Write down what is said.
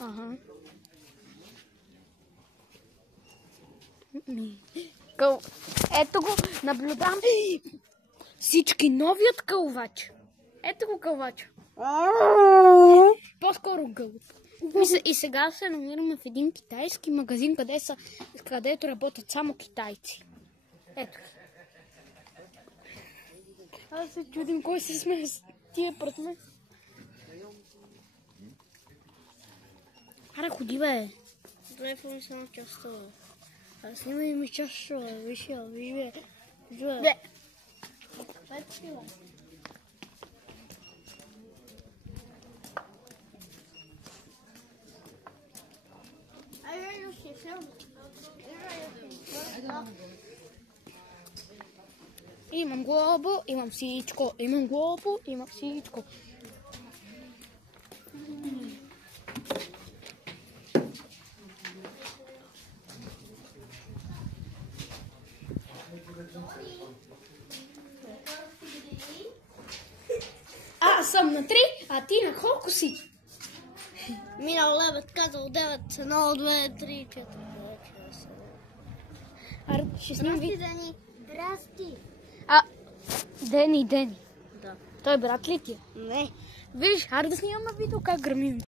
Ага. Ето го, наблюдавам всички новият кълвач. Ето го кълвач. По-скоро гълъб. И сега се намираме в един китайски магазин, където работят само китайци. Ето. Аз се чудим кой се смее с тия пред мен. Аре, ходи бе. Телефон се на частта. А снимай ми чаша, виж бе. Бе. Имам глобо, имам всичко. Имам глобо, имам всичко. Аз съм на 3, а ти на колко си? Минал лебед казал 9, 1, 2, 3, 4, 5, 6, 7. Аре, ще снимам Здрасти, Дени. Здрасти. Дени. Да. Той брат ли ти е? Не. Виж, аре да снимаме видео как гърмим.